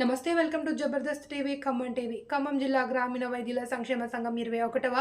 నమస్తే welcome to Jabardasth TV Khammam TV. Khammam జిల్లా గ్రామీణ వైద్యుల సంక్షేమ సంఘం ఇరవై ఒకటవ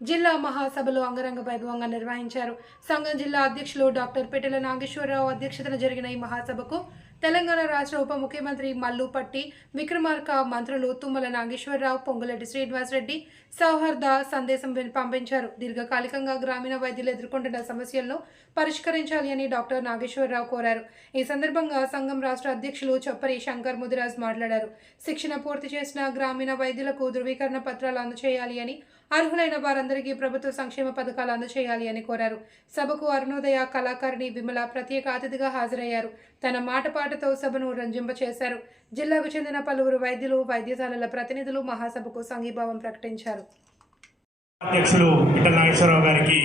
జిల్లా మహాసభలో అంగరంగ వైభవంగా నిర్వహించారు. సంఘం జిల్లా అధ్యక్షులు డాక్టర్ పెటెల నాగేశ్వరరావు అధ్యక్షతన జరిగిన ఈ మహాసభకు తెలంగాణ రాష్ట్ర ఉప ముఖ్యమంత్రి మల్లుపట్టి విక్రమార్క మంత్రులు తుమ్మల నాగేశ్వరరావు పొంగులెడ్డి శ్రీనివాసరెడ్డి సౌహార్ద సందేశం పంపించారు. దీర్ఘకాలికంగా గ్రామీణ వైద్యులు ఎదుర్కొంటున్న సమస్యలను పరిష్కరించాలి అని డాక్టర్ నాగేశ్వరరావు కోరారు. ఈ సందర్భంగా సంఘం రాష్ట్ర అధ్యక్షులు చొప్పరి శంకర్ ముదిరాజ్ మాట్లాడారు. శిక్షణ పూర్తి చేసిన గ్రామీణ వైద్యులకు ధృవీకరణ పత్రాలు అందజేయాలి అని అర్హులైన వారందరికీ ప్రభుత్వ సంక్షేమ పథకాలు అందజేయాలి అని కోరారు. సభకు అరుణోదయ కళాకారిణి విమల ప్రత్యేక అతిథిగా హాజరయ్యారు. తన మాట మాటపాటతో సభను రంజింపచేశారు. జిల్లాకు చెందిన పలువురు వైద్యులు వైద్యశాలల ప్రతినిధులు మహాసభకు సంఘీభావం ప్రకటించారు. అధ్యక్షులు పిట్టల నాగేశ్వరరావు గారికి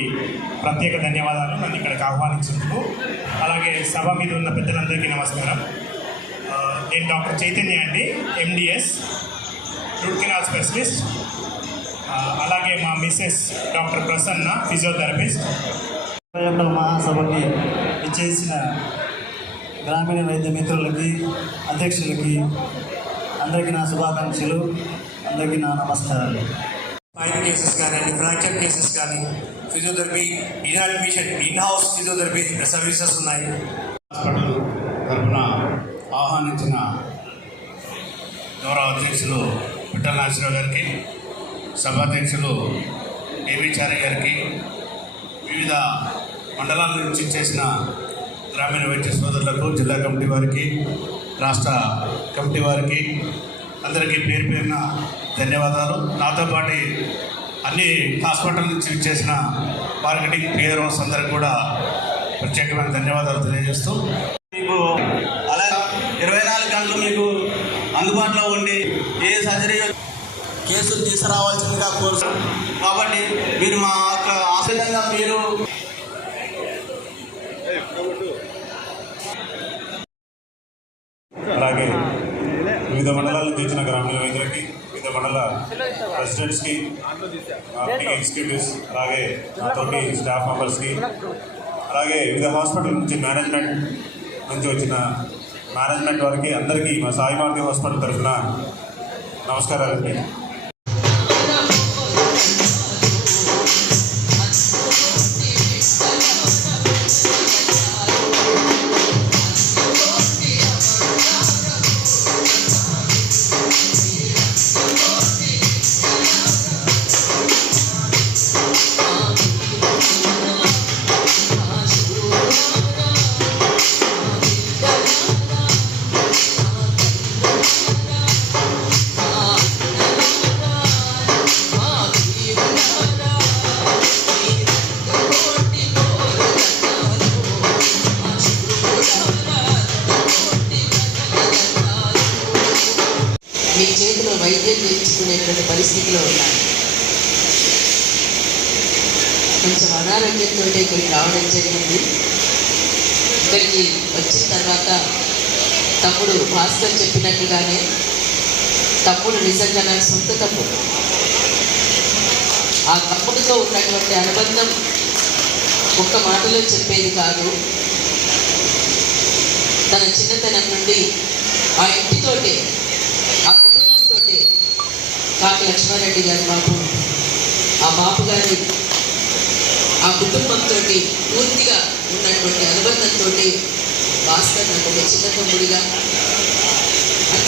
ప్రత్యేక ధన్యవాదాలు. నన్ను ఇక్కడికి ఆహ్వానించినందుకు. అలాగే సభ మీద ఉన్న పెద్దలందరికీ నమస్కారం. నేను డాక్టర్ చైతన్య అండి ఎండిఎస్ రూట్ కెనాల్ స్పెషలిస్ట్. అలాగే మా మిస్సెస్ డాక్టర్ ప్రసన్న ఫిజియోథెరపిస్ట్. మహాసభకి ఇచ్చేసిన గ్రామీణ వైద్య మిత్రులకి అధ్యక్షులకి అందరికీ నా శుభాకాంక్షలు. అందరికీ నా నమస్కారాలు. ఫైవ్ కేసెస్ కానీ ఫ్రాక్చర్ కేసెస్ కానీ ఫిజియోథెరపీ ఇన్హాల్మిషన్ ఇన్ హౌస్ ఫిజియోథెరపీ సర్వీసెస్ ఉన్నాయి. హాస్పిటల్ తరఫున ఆహ్వానించిన గౌరవ అధ్యక్షులు పిట్టల నాగేశ్వరరావు గారికి సభాధ్యక్షులు ఏవిచారి గారికి వివిధ మండలాల నుంచి చేసిన గ్రామీణ వైద్య సోదరులకు జిల్లా కమిటీ వారికి రాష్ట్ర కమిటీ వారికి అందరికీ పేరు పేరున ధన్యవాదాలు. నాతో పాటు అన్ని హాస్పిటల్ నుంచి ఇచ్చేసిన మార్కెటింగ్ పిఆర్ఓస్ అందరికి కూడా ప్రత్యేకమైన ధన్యవాదాలు తెలియజేస్తూ మీకు అలా ఇరవై నాలుగు గంటలు మీకు అందుబాటులో ఉండి ఏ సర్జరీ కేసులు తీసుకురావాల్సిందిగా కోరుతూ కాబట్టి మీరు మా యొక్క ఆశయంగా మీరు వివిధ మండలాల నుంచి వచ్చిన గ్రామీణ వైద్యులకి వివిధ మండల ప్రెసిడెంట్స్కి ఎగ్జిక్యూటివ్స్ అలాగే నాతోటి స్టాఫ్ మెంబర్స్కి అలాగే వివిధ హాస్పిటల్ నుంచి మేనేజ్మెంట్ నుంచి వచ్చిన మేనేజ్మెంట్ వారికి అందరికీ మా సాయి మార్గ హాస్పిటల్ తరఫున నమస్కారాలండి. వైద్యం చేయించుకునేటువంటి పరిస్థితిలో ఉన్నారు. కొంచెం అనారోగ్యంతో ఇక్కడికి రావడం జరిగింది. ఇక్కడికి వచ్చిన తర్వాత తమ్ముడు భాస్కర్ చెప్పినట్టుగానే తమ్ముడు నిజంగా నా సొంత తమ్ముడు. ఆ తమ్ముడితో ఉన్నటువంటి అనుబంధం ఒక్క మాటలో చెప్పేది కాదు. తన చిన్నతనం నుండి ఆ ఇంటితోటే ఆ కుటుంబంతో కాకి లక్ష్మారెడ్డి గారి బాబు ఆ బాబు గారి ఆ కుటుంబంతో పూర్తిగా ఉన్నటువంటి అనుబంధంతో భాస్కర్ నాకు ఒక చిన్న తమ్ముడిగా